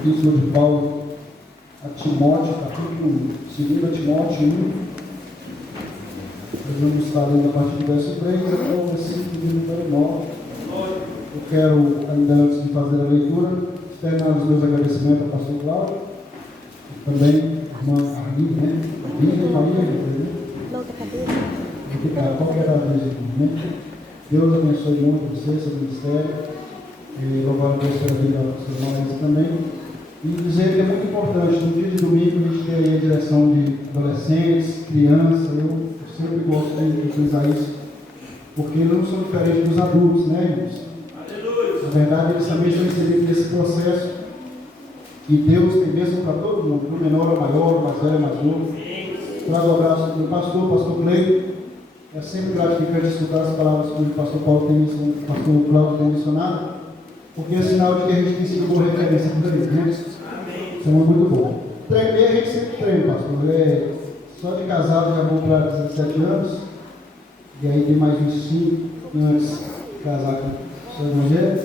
Epístola de Paulo a Timóteo, capítulo 2 Timóteo 1. Nós vamos estar lendo a partir do verso 3 até o versículo de número 9. Eu quero, ainda antes de fazer a leitura, externar os meus agradecimentos ao pastor Cláudio, também a irmã Arminha, né? Qualquer vez, né? Deus abençoe muito você, seu ministério. Louvar a Deus pela vida dos seus irmãos também. E dizer que é muito importante, no dia de domingo, a gente ter aí a direção de adolescentes, crianças. Eu sempre gosto de utilizar isso, porque eles não são diferentes dos adultos, né, irmãos? Na verdade, eles também são inseridos nesse processo. E Deus tem bênção para todo mundo, do menor ao maior, do mais velho ao mais novo. Trago o abraço do pastor Cleide. É sempre gratificante escutar as palavras que o pastor Cláudio tem mencionado, porque é sinal de que a gente tem sido boa referência para eles, né? Isso é muito bom. Tremer, a gente sempre treina, pastor. Só de casado já vou para 17 anos, e aí tem mais uns 5 antes de casar com o seu evangelho.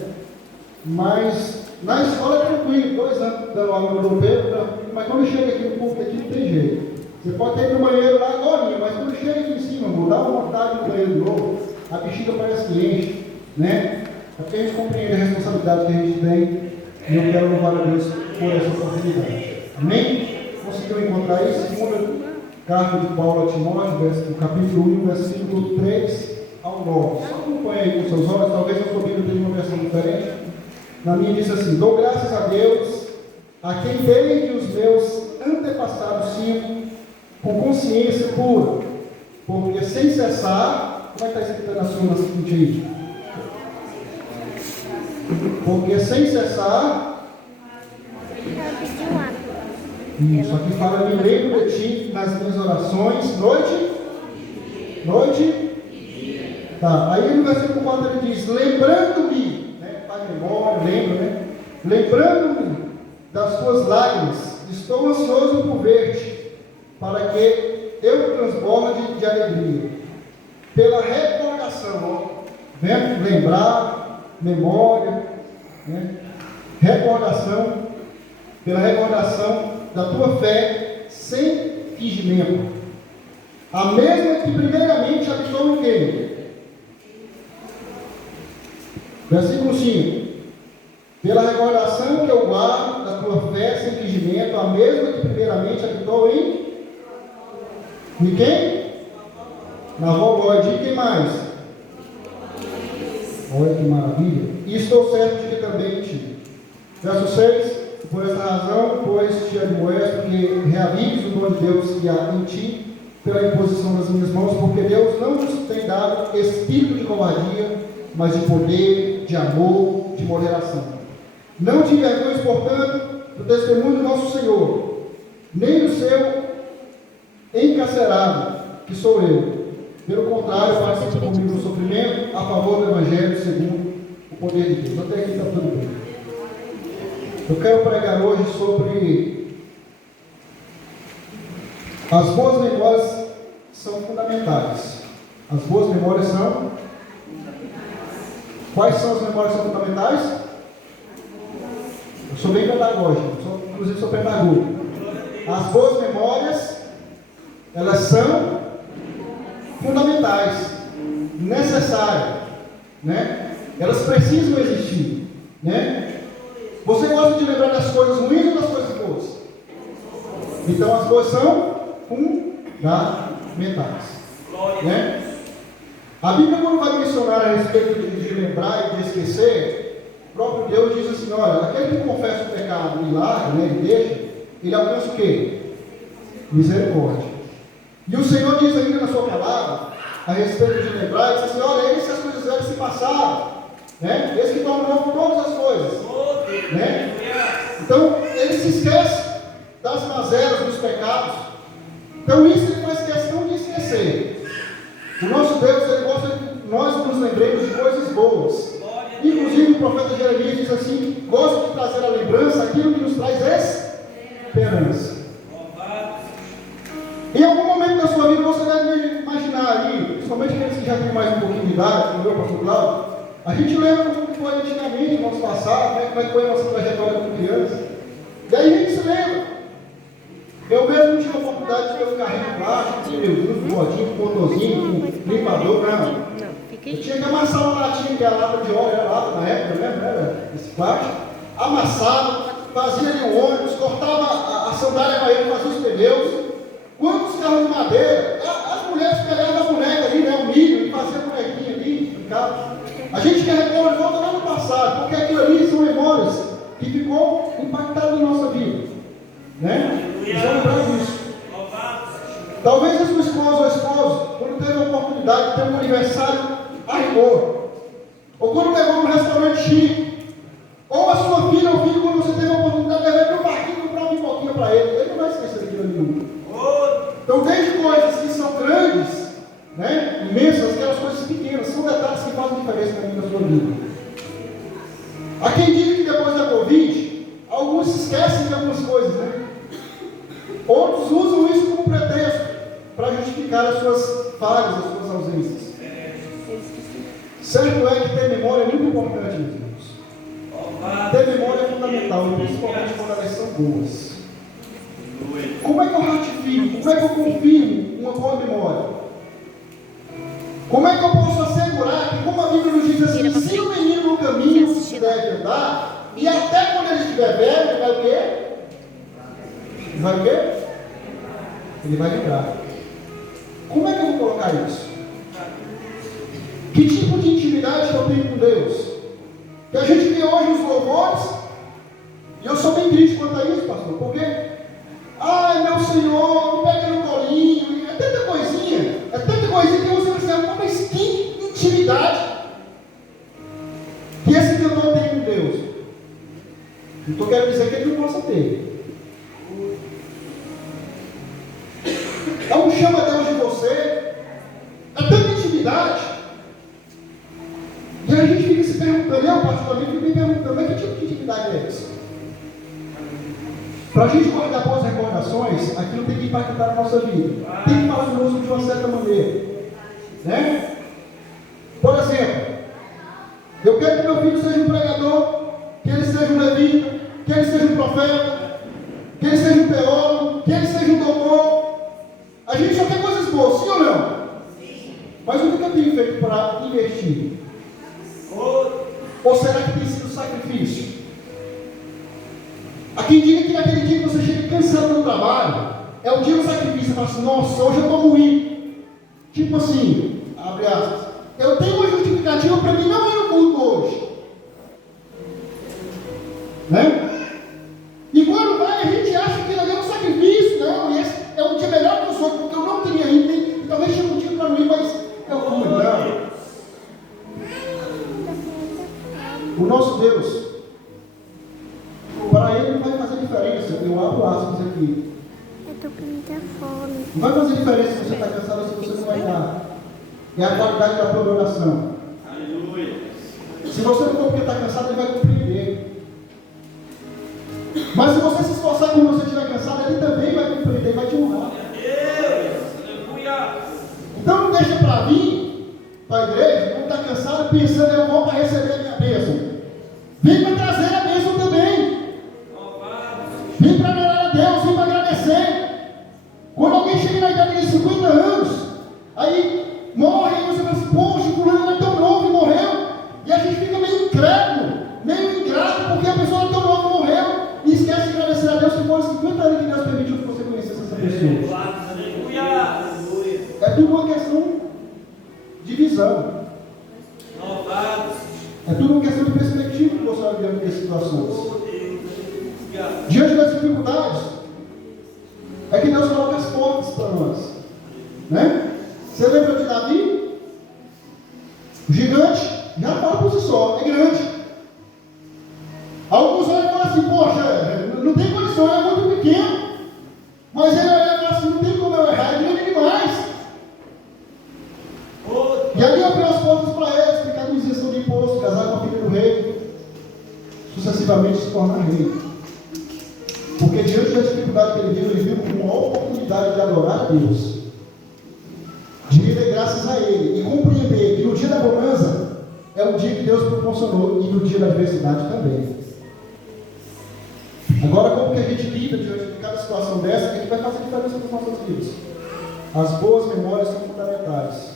Mas na escola é tranquilo, 2 anos dando aula no europeu, mas quando chega aqui no público aqui não tem jeito. Você pode ter ido no banheiro lá agora, mas quando chega aqui em cima, irmão, dá uma vontade no banheiro de novo, a bexiga parece que enche, né? É porque a gente compreende a responsabilidade que a gente tem, e eu quero louvar a Deus por essa oportunidade. Amém? Conseguiu encontrar isso? Segunda carta de Paulo a Timóteo, no capítulo 1, versículo 3 ao 9. Só acompanha aí com seus olhos, talvez a sua Bíblia tenha uma versão diferente. Na minha diz assim: dou graças a Deus, a quem desde os meus antepassados sirvo com consciência pura, porque sem cessar, como é que está escrito na sua seguinte aí? Porque sem cessar, isso aqui fala, me lembro de ti nas minhas orações, noite, tá, aí no versículo 4 ele diz, lembrando-me, né, faz memória, lembra, né, lembrando-me das tuas lágrimas, estou ansioso por ver-te, para que eu transborde de alegria, pela recordação, ó, né? Lembrar, memória, né? Recordação, pela recordação da tua fé, sem fingimento, a mesma que primeiramente habitou no quê? Versículo 5, pela recordação que eu guardo da tua fé sem fingimento, a mesma que primeiramente habitou em quem? Na Volóide. E quem mais? Olha que maravilha. E estou certo de que também em ti. Verso 6. Por essa razão, pois te admoesto que reavives o dom de Deus que há em ti, pela imposição das minhas mãos, porque Deus não nos tem dado espírito de covardia, mas de poder, de amor, de moderação. Não te envergonhes, portanto, do testemunho do nosso Senhor, nem do seu encarcerado, que sou eu. Pelo contrário, participo comigo no sofrimento a favor do Evangelho segundo o poder de Deus. Até aqui está tudo bem. Eu quero pregar hoje sobre as boas memórias são fundamentais. As boas memórias são? Quais são as memórias que são fundamentais? Eu sou bem pedagógico, inclusive sou pedagogo. As boas memórias, elas são fundamentais, necessárias, né? Elas precisam existir, né? Você gosta de lembrar das coisas ruins ou das coisas boas? Então as boas são fundamentais, né? A Bíblia, quando vai mencionar a respeito de lembrar e de esquecer, o próprio Deus diz assim, olha, aquele que confessa o pecado e larga, né, ele deixa, ele alcança o quê? Misericórdia. E o Senhor diz ainda na sua palavra, a respeito de lembrar, ele diz assim, olha, eles que as coisas velhas se passaram, né? Eles que tornam novo todas as coisas, né? Então, ele se esquece das mazelas, dos pecados. Então, isso ele faz questão de esquecer. O nosso Deus, ele gosta que nós nos lembremos de coisas boas. Inclusive, o profeta Jeremias diz assim, gosta de trazer à lembrança aquilo que nos traz esperança. Em algum momento da sua vida você deve imaginar aí, principalmente aqueles que já têm mais um pouquinho de idade, como o meu pastor Cláudio, a gente lembra como foi antigamente, no nosso passado, né, como é que foi a nossa trajetória como criança. E aí a gente se lembra. Eu mesmo tive a oportunidade de ter um carrinho plástico, um rodinho, com motorzinho, com limpador, né? Eu tinha que amassar uma latinha, que era lata de óleo, era lata na época, né? Esse plástico. Amassava, fazia ali o ônibus, cortava a sandália para ele, fazia os pneus. Quantos carros de madeira? As mulheres pegavam a boneca ali, né? O milho, e faziam a bonequinha ali, ficava. A gente quer recordar de volta lá no passado, porque aquilo ali são memórias que ficou impactado na nossa vida. Né? Vamos lembrar disso. Talvez a sua esposa ou esposo, quando teve a oportunidade de ter um aniversário arrimou, ou quando levou um restaurante chique, ou a sua filha ou filho, quando você teve a oportunidade de levar para o parquinho e comprar uma pipoquinha para ele não vai esquecer daquilo ali nunca. Então, desde coisas que são grandes, né, imensas, aquelas coisas pequenas, são detalhes que fazem diferença na sua vida. Há quem diga que depois da Covid, alguns se esquecem de algumas coisas, né? Outros usam isso como pretexto para justificar as suas falhas, as suas ausências. Certo é que ter memória é muito importante, meus irmãos. Ter memória é fundamental, principalmente quando elas são boas. Como é que eu ratifico? Como é que eu confirmo uma boa memória? Como é que eu posso assegurar que, como a Bíblia nos diz assim, se o menino no caminho deve andar, e até quando ele estiver velho, ele vai o quê? Vai o quê? Ele vai lembrar. Como é que eu vou colocar isso? Que tipo de intimidade que eu tenho com Deus? Que a gente vê hoje os louvores, e eu sou bem triste quanto a isso, pastor, porque, ai meu Senhor, me pega no colinho, é tanta coisinha que você precisa, mas que intimidade que esse cantor tem com Deus? Então quero dizer que ele não possa ter. Então chama Deus de você, é tanta intimidade, e a gente fica se perguntando, eu particularmente fico me perguntando, mas que tipo de intimidade é essa? Para a gente guardar boas recordações, aquilo tem que impactar a nossa vida, tem que falar conosco de uma certa maneira, né? Por exemplo, eu quero que meu filho seja um pregador, que ele seja um levita, que ele seja um profeta, que ele seja um teólogo, que ele seja um doutor. A gente só quer coisas boas, sim ou não? Sim. Mas o que eu tenho feito para investir? Ou será que tem sido sacrifício? Há quem diga que naquele dia que você chega cansado do trabalho, é o dia do sacrifício. Você fala assim, nossa, hoje eu estou moído. Tipo assim, abre aspas, eu tenho uma justificativa para mim não ir no culto hoje. Né? E quando vai, a gente acha que ali é um sacrifício. Não, e esse é um dia melhor que os outros, porque eu não queria ir, e talvez chegue um dia para mim, mas eu fui, não. O nosso Deus, para ele não vai fazer diferença. Eu abro aspas aqui. Eu estou com muita fome. Não vai fazer diferença se você está cansado ou se você não vai dar. É a qualidade da tua oração. Aleluia. Se você não for porque está cansado, ele vai compreender. Mas se você se esforçar quando você estiver cansado, ele também vai compreender, vai te honrar. Então não deixa para vir para a igreja, quando está cansado, pensando, eu vou para receber a minha bênção. Vem para trazer a bênção também. Vem para adorar a Deus, vem para agradecer. Quando alguém chega na idade de 50 anos, aí morre, e você fala assim, poxa, o fulano é tão novo e morreu. E a gente fica meio incrédulo, meio ingrato, porque a pessoa é tão nova e morreu, e esquece de agradecer a Deus que foram 50 anos que Deus permitiu que você conhecesse essa pessoa. É tudo uma questão de visão. É tudo uma questão de perspectiva que você vai vivendo nessas situações. Diante das dificuldades, é que Deus coloca as portas para nós. Né? Você lembra de Davi? O gigante já fala por si só, é grande. Alguns olham e falam assim, poxa, não tem condição, é muito pequeno. Mas ele olha e fala assim, não tem como eu errar, é grande demais. E ali abriu as portas para ele, explicar com isenção de imposto, casar com a filha do rei, sucessivamente se tornar rei. Porque diante da dificuldade que ele viu como uma oportunidade de adorar a Deus, de render graças a Ele e compreender que no dia da bonança é o dia que Deus proporcionou e no dia da adversidade também. Agora, como que a gente lida diante de cada situação dessa, é que vai fazer diferença nas nossas vidas. As boas memórias são fundamentais.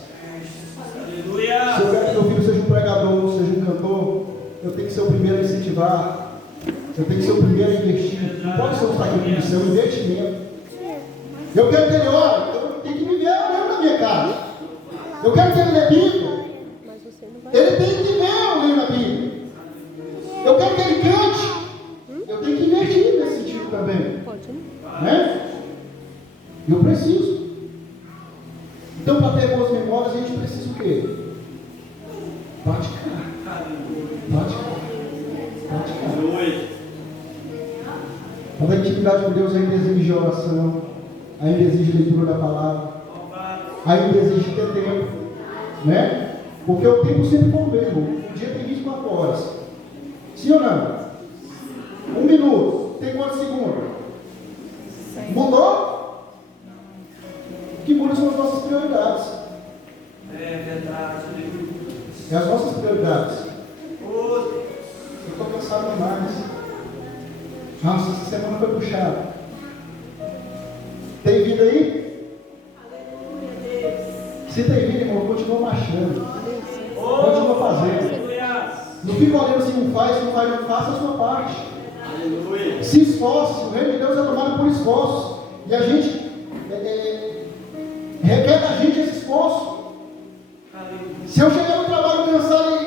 Aleluia. Se eu quero que meu filho seja um pregador, seja um cantor, eu tenho que ser o primeiro a incentivar, eu tenho que ser o primeiro a investir. Não pode ser um sacrifício, é um investimento. Eu quero que ele ore, eu tenho que me ver orando na minha casa. Eu quero que ele lê Bíblia, ele tem que ver eu lendo a Bíblia. Eu quero que ele cante, eu tenho que investir nesse sentido também. Né? Eu preciso. Então, para ter boas memórias, a gente precisa o quê? Praticar. Quando a intimidade com Deus ainda exige oração, ainda exige leitura da palavra, ainda exige ter tempo, né? Porque o tempo sempre foi o mesmo. Um dia tem 24 horas. Sim ou não? 1 minuto. Tem quantos segundos? Mudou? O que muda são as nossas prioridades. É verdade. É as nossas prioridades. Eu estou cansado demais. Nossa, essa semana foi puxada. Tem vida aí? Se tem vida, irmão, continua marchando. Continua fazendo. Não fica olhando se não faz, não faça a sua parte. Se esforce, o reino de Deus é tomado por esforço. E a gente requer da gente esse esforço. Se eu chegar no trabalho cansado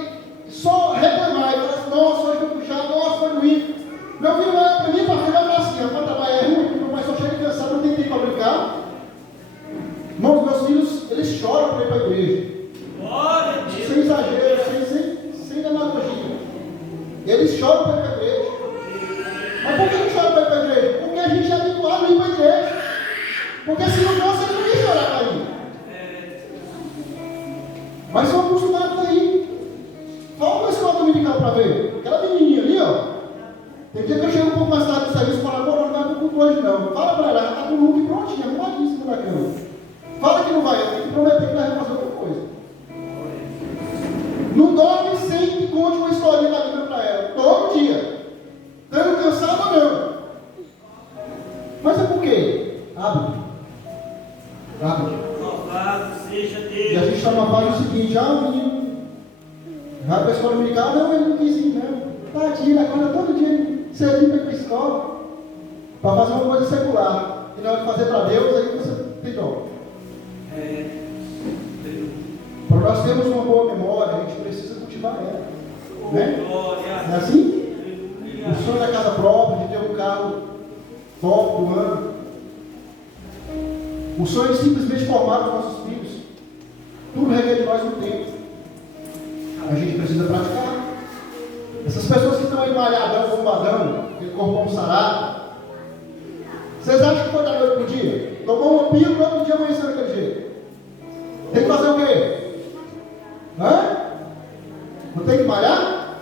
e só reclamar, e falar assim, nossa, hoje foi puxado, nossa, foi ruim. Meu filho vai para mim, para falar assim, para trabalhar é ruim, mas só chega cansado, não tem tempo para brincar. Irmãos, meus filhos, eles choram para ir para a igreja. Sem exagero, sem demagogia. Eles choram para ir para a igreja. Mas por que não choram para ir para a igreja? Porque a gente é habituado a ir para a igreja. Porque se não fosse, eles não iam chorar para ir. Mas são acostumados a ir. Fala uma escola dominical para ver. Aquela menininha ali, ó. Tem dia que eu chego um pouco mais tarde do serviço e falo, agora não vai para o culto hoje não. Fala para ela, ela está com o look prontinho, arrumadíssimo na cama. Fala que não vai, eu tenho que prometer que vai fazer outra coisa. Não dorme sem que conte uma historinha da vida para ela. Todo dia. Estando cansado ou não. Mas é por quê? Hábito. Louvado seja Deus. E a gente está numa fase do seguinte, o menino vai para a escola dominical, não, ele não quis ir, não. Tadinho, ele acorda todo dia cedinho para ir para a escola, para fazer uma coisa secular. E na hora de fazer para Deus, aí você tem dó. Para nós termos uma boa memória, a gente precisa cultivar ela. Né? Não é assim? O sonho da casa própria, de ter um carro top do ano. O sonho de simplesmente formar os nossos filhos. Tudo requer de nós um tempo. A gente precisa praticar. Essas pessoas que estão aí malhadão, bombadão, aquele corpão sarado, vocês acham que foi da noite para o dia? Tomou uma pílula, todo dia amanheceu daquele jeito. Tem que fazer o quê? Não tem que malhar?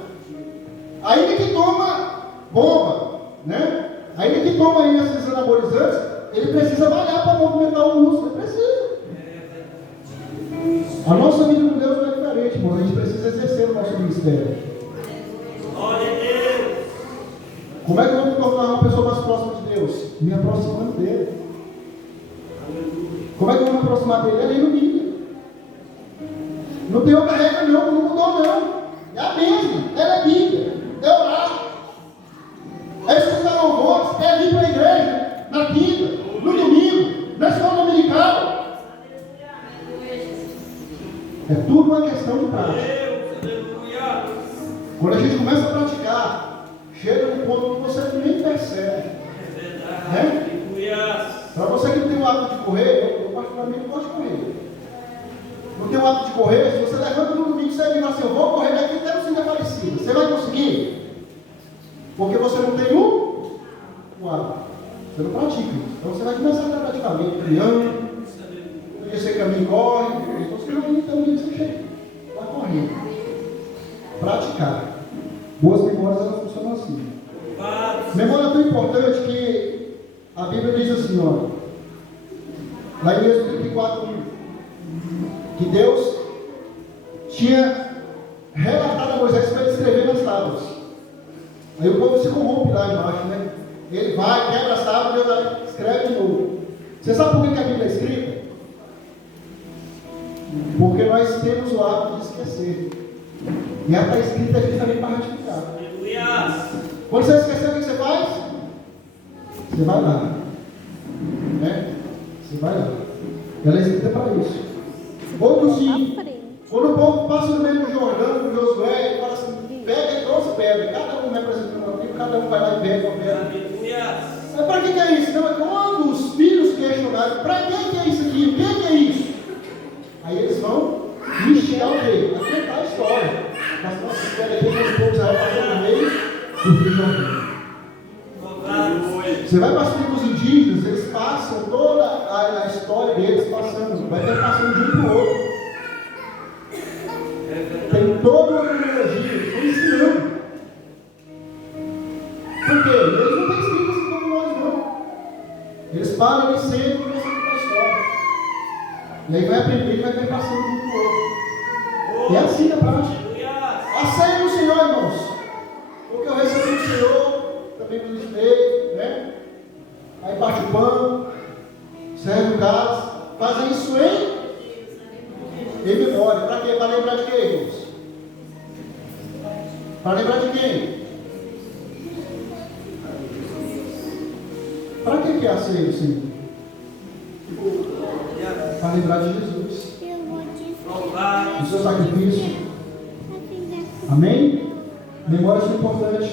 Ainda que toma bomba, né? Ainda que toma aí esses anabolizantes, ele precisa malhar para movimentar o músculo. Ele precisa. A nossa vida com Deus não é diferente, irmão. A gente precisa exercer o nosso ministério. Glória a Deus. Como é que eu vou me tornar uma pessoa mais próxima de Deus? Me aproximando dele. Como é que eu vou me aproximar dele? É lendo Bíblia. Não tem outra regra não mudou não. É a mesma. É Bíblia. É orar. É escutar louvores. É vir para a igreja. Na quinta. No domingo. Na escola dominical. É tudo uma questão de prática. Quando a gente começa a praticar, chega num ponto que você nem percebe. Né? Para você que não tem o hábito de correr, eu particularmente gosto de correr. Não tem o hábito de correr, se você levanta no domingo e você diz assim, eu vou correr daqui até no fim da Aparecida. Você vai conseguir? Porque você não tem o hábito. Você não pratica. Então você vai começar a praticar meio caminhando. Um dia você caminha e corre. Então você não tem um dia que você chega. Vai correndo. Praticar. Boas memórias elas funcionam assim. Memória é tão importante que a Bíblia diz assim, ó, lá em Êxodo 34, que Deus tinha relatado a Moisés para ele escrever nas tábuas. Aí o povo se corrompe lá embaixo, né? Ele vai, quebra as tábuas, Deus vai, escreve de novo. Você sabe por que a Bíblia é escrita? Porque nós temos o hábito de esquecer. E ela está escrita aqui também para ratificar. Aleluia. Quando você esquecer, o que você faz? Você vai lá. Né? Você vai lá. Ela é escrita para isso. Outro sim. Quando o povo passa no meio do Jordão, do Josué, ele fala assim, pega 12 pedras, cada um representa uma tribo, cada um vai lá e pega uma pedra. Aleluia. Mas para que é isso? Não, é quando os filhos questionaram, para que é isso aqui? O que é isso? Aí eles vão mexer o quê? A contar a história. Mas nossa história aqui, os povos ela passou no meio do Rio Jordão. Você vai para as tribos indígenas, eles passam toda a história deles passando, vai ter passando de um para o outro. Tem toda uma cronologia, eles estão ensinando. Por quê? Eles não têm escrito assim como nós, não. Eles param e sentam e começam a contar a história. E aí vai aprender e vai ter passando de um para o outro. É assim na prática. A ceia do Senhor, irmãos. Porque eu recebi do Senhor, também ministrei, né? Aí parte o pão, serve o cálice, fazem isso em memória. Para quê? Para lembrar de quem, irmãos? Para lembrar de quem? Para que é a ceia do Senhor? Para lembrar de Jesus. Do seu sacrifício. Amém? Memórias são importantes.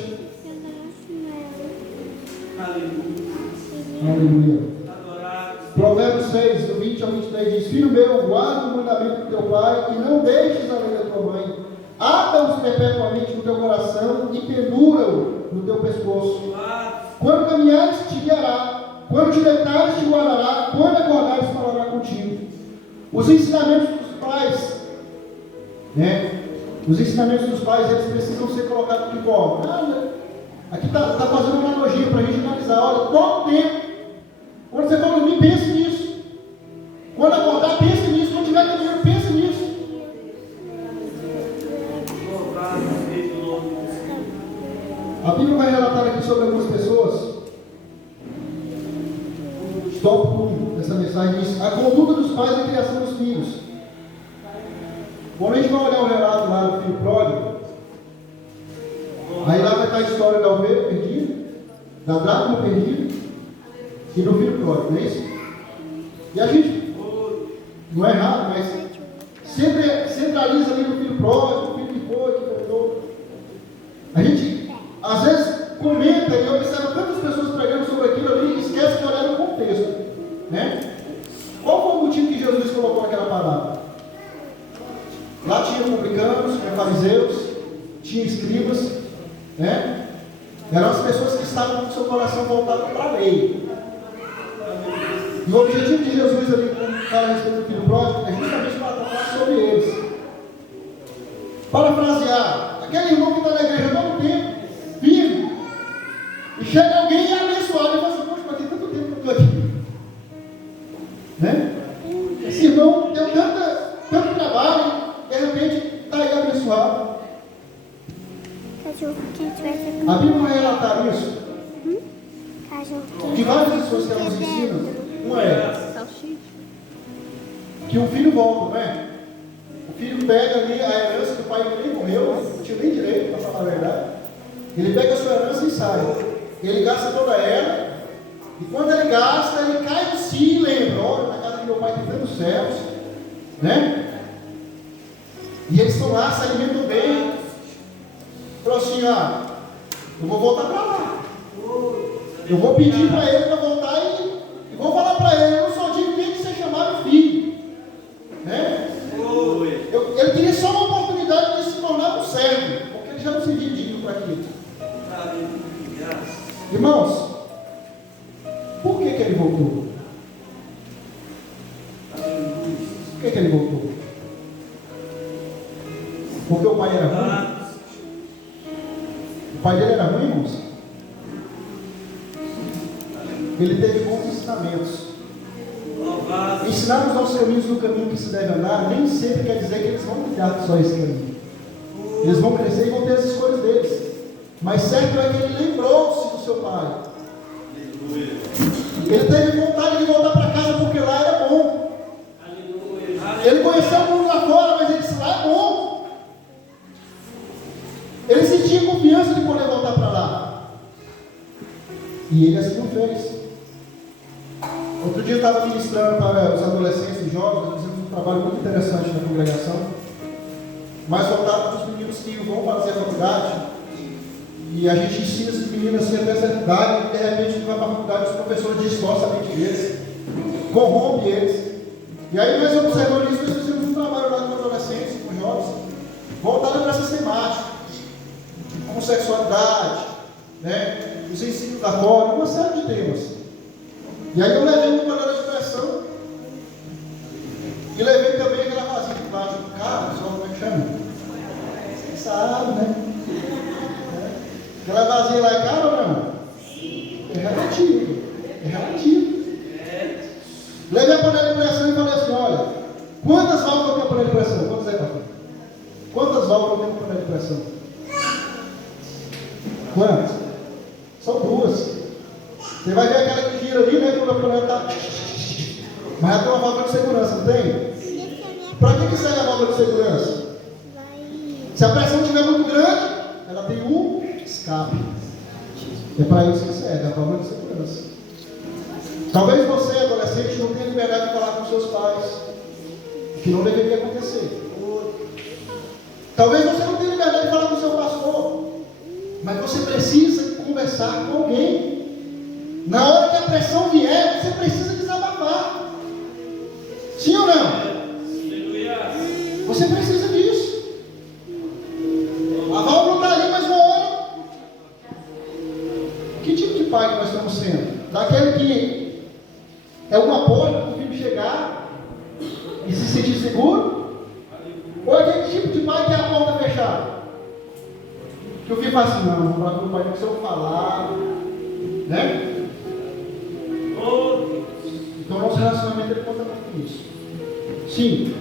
Aleluia. Provérbios 6, do 20 ao 23 diz: Filho meu, guarda o mandamento do teu pai e não deixes a lei da tua mãe. Ata-os perpetuamente no teu coração e pendura-o no teu pescoço. Quando caminhares, te guiará. Quando te deitares, te guardará. Quando acordares, falará contigo. Os ensinamentos dos pais, né? Os ensinamentos dos pais, eles precisam ser colocados de forma. Aqui está fazendo uma analogia para a gente analisar. Olha, todo tempo. Quando você for dormir, pense nisso. Quando acordar, pense nisso. Quando estiver caminhando, pense nisso. A Bíblia vai relatar aqui sobre algumas pessoas. Tópico 1 dessa mensagem diz: a conduta dos pais na criação dos filhos. Quando a gente vai olhar o relato lá do filho pródigo, aí lá vai estar a história da ovelha perdida, da dracma perdida e do filho pródigo, não é isso? E a gente, não é errado, mas sempre centraliza ali no filho pródigo, o filho que foi, que voltou. A gente, às vezes, comenta e observa tantas pessoas pregando sobre aquilo ali e esquece de olhar no contexto, né? Qual foi o motivo que Jesus colocou naquela palavra? Lá tinha publicanos, tinha fariseus, tinha escribas, né? Eram as pessoas que estavam com o seu coração voltado para a lei. E o objetivo de Jesus ali, quando fala a respeito do filho pródigo, é justamente para falar sobre eles. Parafrasear, aquele irmão que está na igreja todo tempo, firme, e chega alguém e é abençoado, e fala assim: poxa, mas tem tanto tempo que eu estou aqui. Né? Esse irmão deu tanto trabalho, de repente está aí abençoado. A Bíblia vai relatar isso. De várias pessoas que elas ensinam. Uma é que o filho volta, não é? O filho pega ali a herança do pai que nem morreu, não tinha nem direito, para falar a verdade. Ele pega a sua herança e sai. Ele gasta toda ela. E quando ele gasta, ele cai em si e lembra: olha, na casa do meu pai tem tantos céus, né? E eles estão lá, se alimentam bem. Falou assim: eu vou voltar para lá. Eu vou pedir para ele para voltar e vou falar para ele: eu não sou digno nem de ser chamado filho, né? Ele queria só uma oportunidade de se tornar um servo, porque ele já não se via digno para aquilo. Irmãos, por que ele voltou? Por que ele voltou? Porque o pai era ruim? O pai dele era ruim, irmãos? Ele teve bons ensinamentos. Ensinar os nossos caminhos no caminho que se deve andar, nem sempre quer dizer que eles vão cuidar só esse caminho. Eles vão crescer e vão ter as escolhas deles. Mas certo é que ele lembrou-se do seu pai. Ele teve vontade de voltar para casa porque lá era bom. Aleluia. Ele conheceu o mundo lá fora, mas ele disse, lá é bom. Ele sentia confiança de poder voltar para lá. E ele assim o fez. Outro dia eu estava ministrando para os adolescentes e jovens, fazendo um trabalho muito interessante na congregação, mais voltado para os meninos que vão fazer a faculdade. E a gente ensina esses meninos assim até certa idade, e de repente ele vai para a faculdade, os professores distorcem a mente deles, corrompem eles. E aí nós observamos isso, nós fizemos um trabalho lá com adolescentes, com jovens, voltado para essas temáticas, homossexualidade, né, os ensinos da fora, uma série de temas. E aí eu levei uma panela de pressão e levei também aquela vasilha de plástico. Cara, só como é que chama? Você sabe, né? Aquela vasilha lá é cara ou não? É relativo. É relativo. Levei a panela de pressão e falei assim, olha, quantas válvulas tem a panela de pressão? Quantas é, pastor? Quantas válvulas tem a panela de pressão? Quantas? São duas. Você vai ver aquela que gira ali, né? Quando a panela está. Mas ela tem uma válvula de segurança, não tem? Para que serve a válvula de segurança? Se a pressão estiver muito grande, ela tem um escape. É para isso que serve a válvula de segurança. Talvez você, adolescente, não tenha liberdade de falar com seus pais, que não deveria acontecer. Talvez você não tenha liberdade de falar com o seu pastor, mas você precisa conversar com alguém. Na hora que a pressão vier, você precisa desabafar. Sim ou não? Você precisa disso. A válvula está ali, mas uma hora. Que tipo de pai que nós estamos sendo? Daquele que é uma porta para o filho chegar e se sentir seguro? Ou aquele tipo de pai que é a porta fechada? Que o filho fala assim, não, vou falar com o pai, se eu falar, né? Então, nosso relacionamento ele conta com isso. Sim,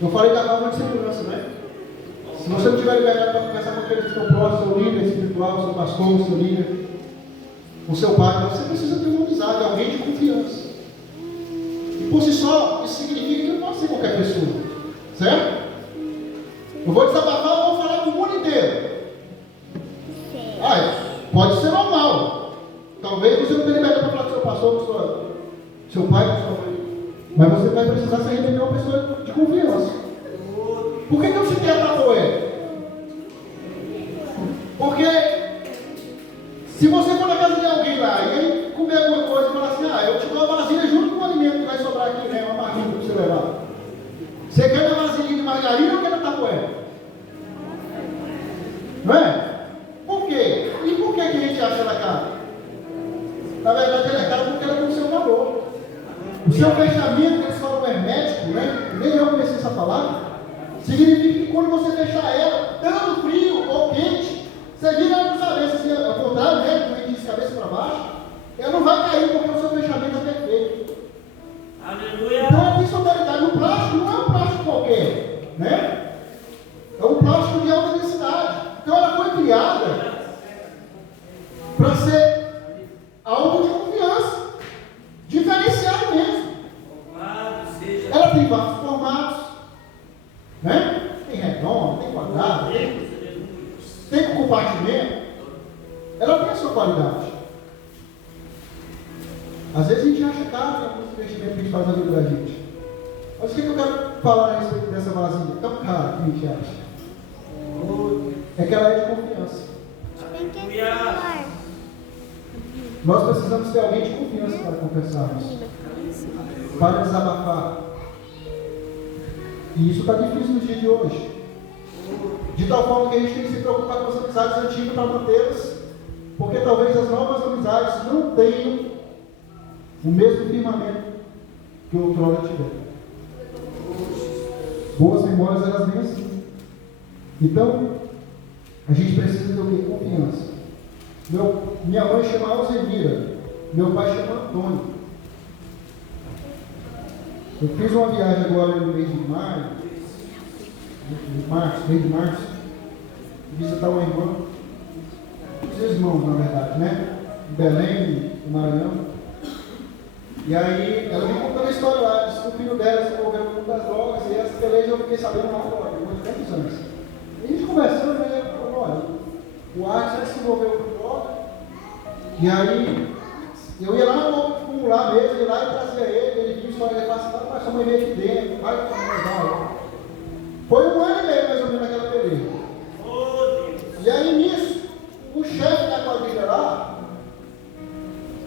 eu falei da válvula de segurança, né? Se você não tiver liberdade para conversar com aqueles que estão próximos, seu líder espiritual, seu pastor, seu líder, o seu pai, você precisa ter uma amizade, alguém de confiança. E por si só, isso significa que não pode ser qualquer pessoa, certo? Eu vou desabafar, eu vou falar com o mundo inteiro. Pode ser normal. Talvez você não tenha liberdade para falar com seu pastor, com seu pai, com sua mãe. Mas você vai precisar se arrepender de uma pessoa de confiança. Por que eu citei a Tatoé? Porque se você for na casa de alguém lá e aí comer alguma coisa e falar assim, eu te dou a vasilha junto com o alimento que vai sobrar aqui, né? Uma marmita para você levar. Você quer uma vasilha de margarina ou quer na Tatoé? Não é? Por quê? E por que a gente acha ela cara? Na verdade ela é cara porque ela tem o seu valor. O seu fechamento, que eles falam hermético, né? Nem eu conheci essa palavra. Significa que quando você fechar ela, tanto frio ou quente, você vira ela de cabeça, assim, ao contrário, né? Como a gente diz, cabeça para baixo, ela não vai cair porque o seu fechamento é perfeito. Aleluia. Então ela tem sua qualidade. O plástico não é um plástico qualquer, né? É um plástico de alta densidade. Então ela foi criada para ser algo de confiança, diferenciado mesmo. Ela tem vários formatos, né? Tem redondo, tem quadrado, tem compartimento. Ela tem a sua qualidade. Às vezes a gente acha caro alguns investimentos que a gente faz na vida da gente. Mas o que eu quero falar a respeito dessa vasilha? Tão cara que a gente acha. É que ela é de confiança. Nós precisamos ter alguém de confiança para conversarmos, para desabafar. E isso está difícil nos dias de hoje. De tal forma que a gente tem que se preocupar com as amizades antigas para mantê-las, porque talvez as novas amizades não tenham o mesmo firmamento que outrora tiveram. Boas memórias, elas vêm assim. Então, a gente precisa ter o quê? Confiança. Minha mãe chama Alzemira, meu pai chama Antônio. Eu fiz uma viagem agora no mês de maio, mês de março, visitar uma irmã, os irmãos na verdade, né? Em Belém, no Maranhão. E aí, ela me contou a história lá, disse que o filho dela se envolveu com muitas drogas, e essa peleja eu fiquei sabendo lá agora, depois de tantos anos. E a gente conversando, né, eu falei, olha, o Arte se envolveu com droga, e aí, eu ia lá no acumular mesmo, ia lá e trazia ele vinha história de passar, mas sua mãe veio aqui dentro, vai com sua mãe vai. Foi 1 ano e meio mais ou menos naquela peleja. E aí nisso, o chefe da quadrilha lá,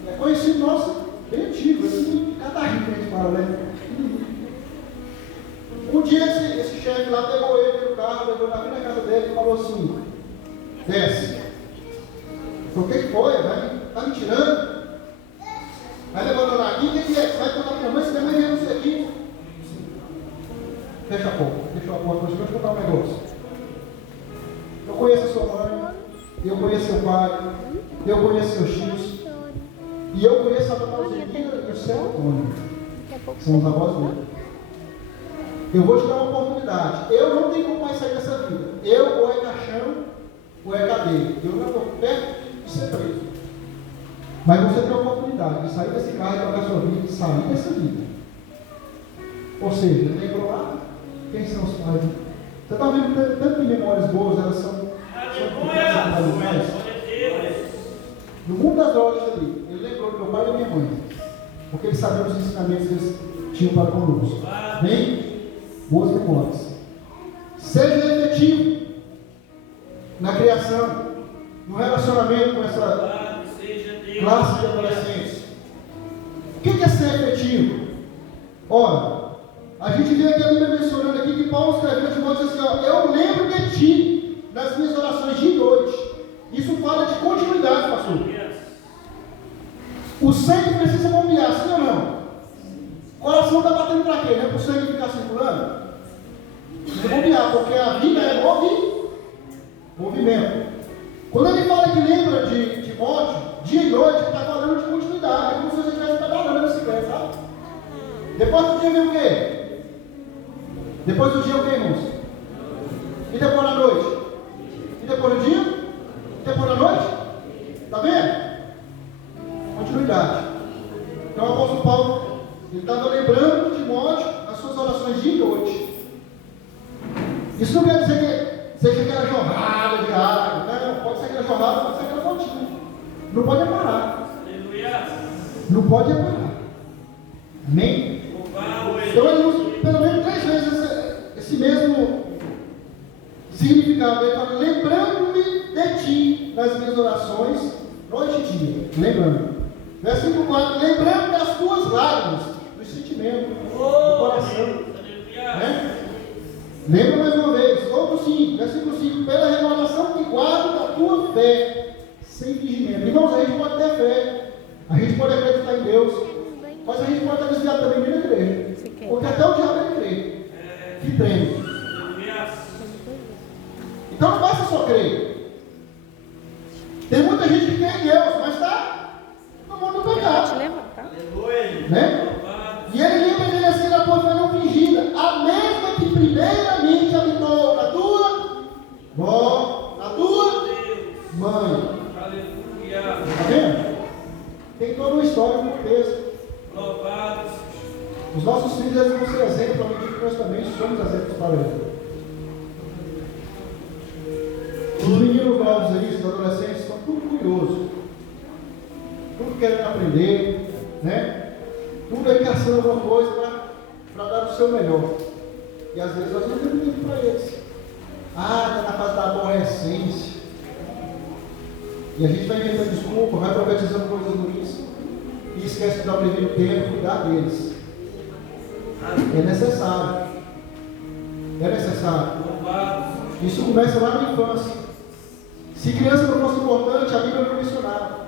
é conhecido nosso, bem antigo, assim, catarrinho que a gente fala, né? Um dia esse chefe lá pegou ele no carro, levou na frente da casa dele e falou assim, desce. O que foi? Tá me tirando? Vai levando lá aqui, o que é? Você vai contar pra minha mãe, se minha mãe vê você aqui. Fecha a porta, deixa a porta, deixa eu contar um negócio. Eu conheço a sua mãe, eu conheço seu pai, eu conheço seus tios, e eu conheço a dona Alzemira e o seu Antônio. São os avós dele. Eu vou te dar uma oportunidade. Eu não tenho como mais sair dessa vida. Eu ou é caixão ou é cadeia. Eu não estou perto de ser preso. Mas você tem a oportunidade de sair desse carro e trocar sua vida e sair dessa vida. Ou seja, lembrou lá? Quem são os pais? Você está vendo que tanto de memórias boas, elas são no mundo das drogas ali, ele lembrou do meu pai e da minha mãe, porque ele sabia os ensinamentos que eles tinham para conosco. Bem, boas memórias. Seja efetivo na criação, no relacionamento com essa classe de adolescentes. O que é ser efetivo? Ora, a gente vê aqui a Bíblia mencionando aqui que Paulo escreveu a Timóteo assim, ó, eu lembro de ti nas minhas orações de noite. Isso fala de continuidade, pastor. O sangue precisa bombear, sim ou não? O coração está batendo para quê? Não é para o sangue ficar circulando? Precisa bombear, porque a vida é movimento. Quando ele fala que lembra de Timóteo, dia e noite, ele está falando de continuidade. É como se você estivesse pedalando na bicicleta, sabe? Depois do dia vem o quê? Depois do dia o quê, irmãos? E depois da noite? E depois do dia? E depois da noite? Está vendo? Continuidade. Então o apóstolo Paulo, ele estava lembrando de Timóteo as suas orações de noite. Isso não quer dizer que seja aquela jorrada de água. Não, pode ser aquela jorrada, pode ser aquela fontinha. Não pode parar. Não pode parar. Amém? Então ele usa pelo menos 3 vezes esse mesmo significado. Ele fala, lembrando-me de ti nas minhas orações, noite e dia. Lembrando. Versículo 4, lembrando das tuas lágrimas, dos sentimentos, do coração. Né? Lembra mais uma vez. Outro 5, versículo 5, pela revelação que guarda da tua fé, sem fingimento. Irmãos, a gente pode ter fé, a gente pode acreditar em Deus, mas a gente pode estar desviado também da igreja. Porque até o diabo é crê, que treme. Então não basta só crer. Tem muita gente que crê em Deus, mas está no mundo do pecado. Né? E ele lembra dele assim da tua fé não fingida, a mesma que primeiramente habitou na tua vó, na tua mãe. Está vendo? Tem toda uma história, um contexto. Os nossos filhos eles vão ser exemplos, à medida que nós também somos exemplos para eles. Os meninos novos aí, os adolescentes, estão tudo curiosos. Tudo querendo aprender, né? Tudo aí caçando alguma coisa para dar o seu melhor. E às vezes nós não temos tempo para eles. Está na fase da aborrecência. E a gente vai inventando desculpa, vai profetizando coisas ruins e esquece de dar o primeiro tempo, cuidar deles. É necessário. É necessário. Isso começa lá na infância. Se criança não fosse importante, a Bíblia não mencionava.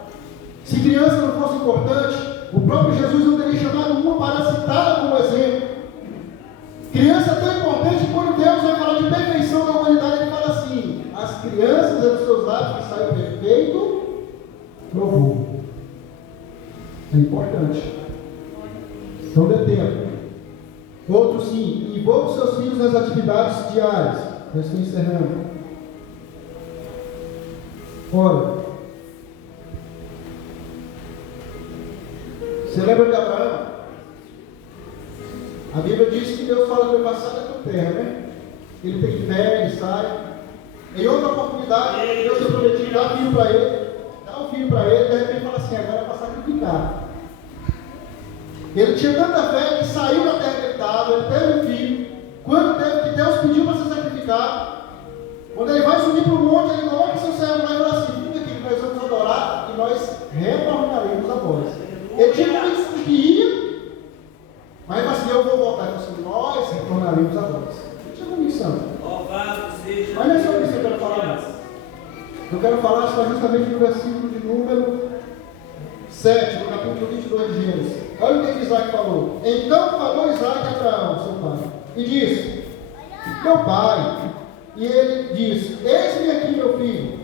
Se criança não fosse importante, o próprio Jesus não teria chamado uma para citá-la como exemplo. Criança é tão importante que quando Deus vai falar de perfeição da humanidade, ele fala assim: as crianças é dos seus lábios que saem perfeito louvor. É importante. Então dê tempo. Outro sim, envolva os seus filhos nas atividades diárias. Eu estou encerrando. Ora, Você lembra de Abraão? A Bíblia diz que Deus fala que ele vai passar da tua terra, né? Ele tem fé, ele sai. Em outra oportunidade, Deus te prometido dar um filho para ele. Dá um filho para ele, de repente fala assim, agora é para sacrificar. Ele tinha tanta fé que saiu da terra que ele estava, ele teve um filho. Quando teve que Deus pediu para ser sacrificado, quando ele vai subir para o monte, ele coloca seu servo lá e fala assim, fica aqui, nós vamos adorar e nós retornaremos a voz. Ele tinha convicção que ia, mas ele fala assim, eu vou voltar. Ele falou assim, nós retornaremos a voz. Ele tinha convicção. Mas não é só isso que eu quero falar mais. Eu quero falar só justamente no versículo de número 7, no capítulo 22 de Gênesis. Olha o que Isaac falou. Então falou Isaac a Abraão, seu pai, e disse, meu pai. E ele disse, eis-me aqui, meu filho.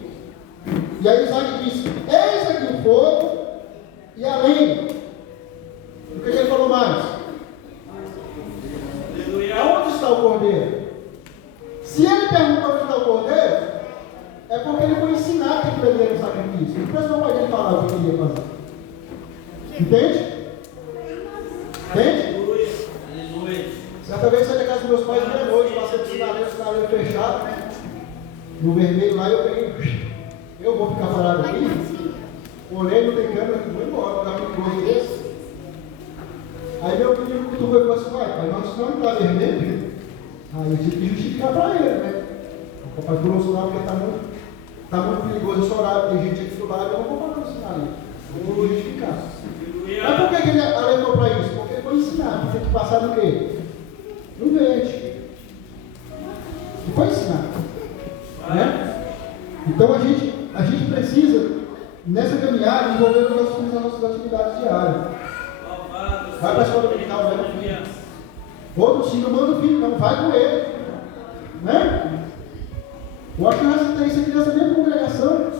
E aí Isaac disse, eis aqui o fogo e a lenha. O que ele falou mais? Aonde está o cordeiro? Se ele perguntou onde está o cordeiro, é porque ele foi ensinar que ele deveria o sacrifício. Não precisa o pai dele falar o que ele ia fazer. Entende? Entende? Certa vez saí da casa dos meus pais de noite, passei do sinaleiro fechado, no vermelho lá, eu peguei, eu vou ficar parado aqui, olhei, não tem câmera, vou embora, dá muito gosto desse. Aí meu menino cutucou e falou assim, pai, nós não está vermelho. Aí eu tive que justificar para ele, né? O papai falou assim, não, porque está muito perigoso esse horário, tem gente aqui do lado, eu não vou parar no sinaleiro, eu vou justificar. Mas por que ele alertou para isso? Porque ele foi ensinar, tem que passar no quê? No verde. Não foi ensinar. Né? Então a gente precisa, nessa caminhada, envolver os nossos filhos nas nossas atividades diárias. Vai para a escola dominical, vai com o filho. Outro sim, não manda o filho, não, vai com ele. Né? Eu acho que eu já citei isso aqui nessa mesma congregação.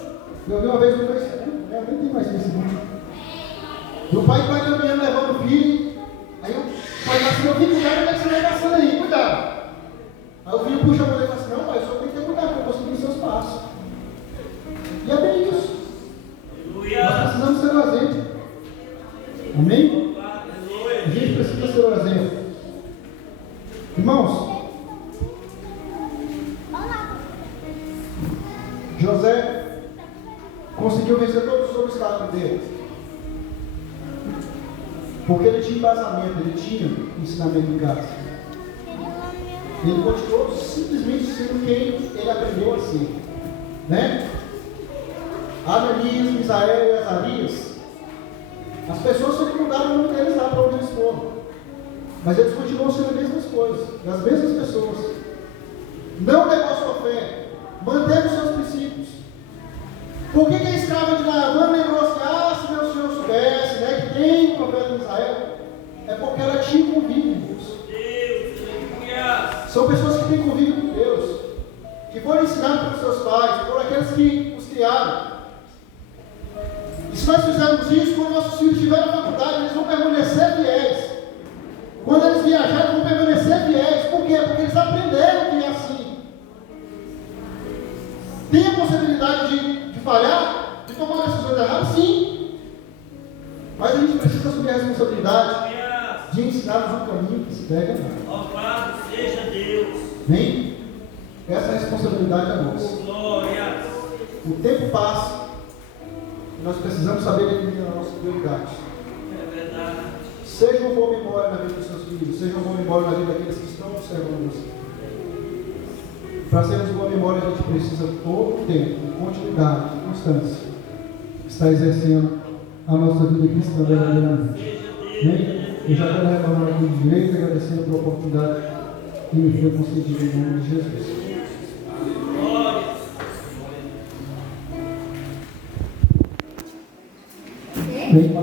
Eu vi uma vez no Facebook, eu nem tenho mais Facebook. O pai vai caminhando levando o filho. Aí o pai fala assim, meu filho, cuidado, onde é que você vai passando aí, cuidado. Aí o filho puxa a mulher e fala assim, não pai, o senhor tem que ter cuidado, porque eu vou seguir seus passos. E é bem isso. Nós precisamos ser o exemplo. Amém? A gente precisa ser o exemplo. Irmãos, José conseguiu vencer todos os obstáculos dele. Porque ele tinha embasamento, ele tinha ensinamento em casa. Ele continuou simplesmente sendo quem ele aprendeu a ser. Né? Ananias, Misael e Azarias, as pessoas só mudaram o nome deles lá para onde eles foram. Mas eles continuam sendo as mesmas coisas, as mesmas pessoas. Não negou a sua fé, manteve os seus princípios. Por que a escrava de Naamã lembrou assim, se meu senhor soubesse, né, que tem o profeta de Israel? É porque ela tinha convívio com Deus. São pessoas que têm convívio com Deus, que foram ensinadas pelos seus pais, por aqueles que os criaram. E se nós fizermos isso, quando nossos filhos estiverem na faculdade, eles vão permanecer fiéis. Quando eles viajarem, vão permanecer fiéis. Por quê? Porque eles aprenderam que é assim. Tem a possibilidade de falhar, de tomar decisões erradas? Sim. Mas a gente precisa assumir a responsabilidade de ensinar-nos um caminho que se deve andar. Louvado seja Deus. Amém? Essa responsabilidade é nossa. Glória. O tempo passa e nós precisamos saber definir as nossas prioridades. É verdade. Seja uma boa memória na vida dos seus filhos, seja uma boa memória na vida daqueles que estão observando você. Para sermos boa memória, a gente precisa todo o tempo, com continuidade, com constância, estar exercendo a nossa vida cristã verdadeiramente. Amém? Eu já quero retornar aqui de direito, agradecendo pela oportunidade que me foi concedida em nome de Jesus. Bem,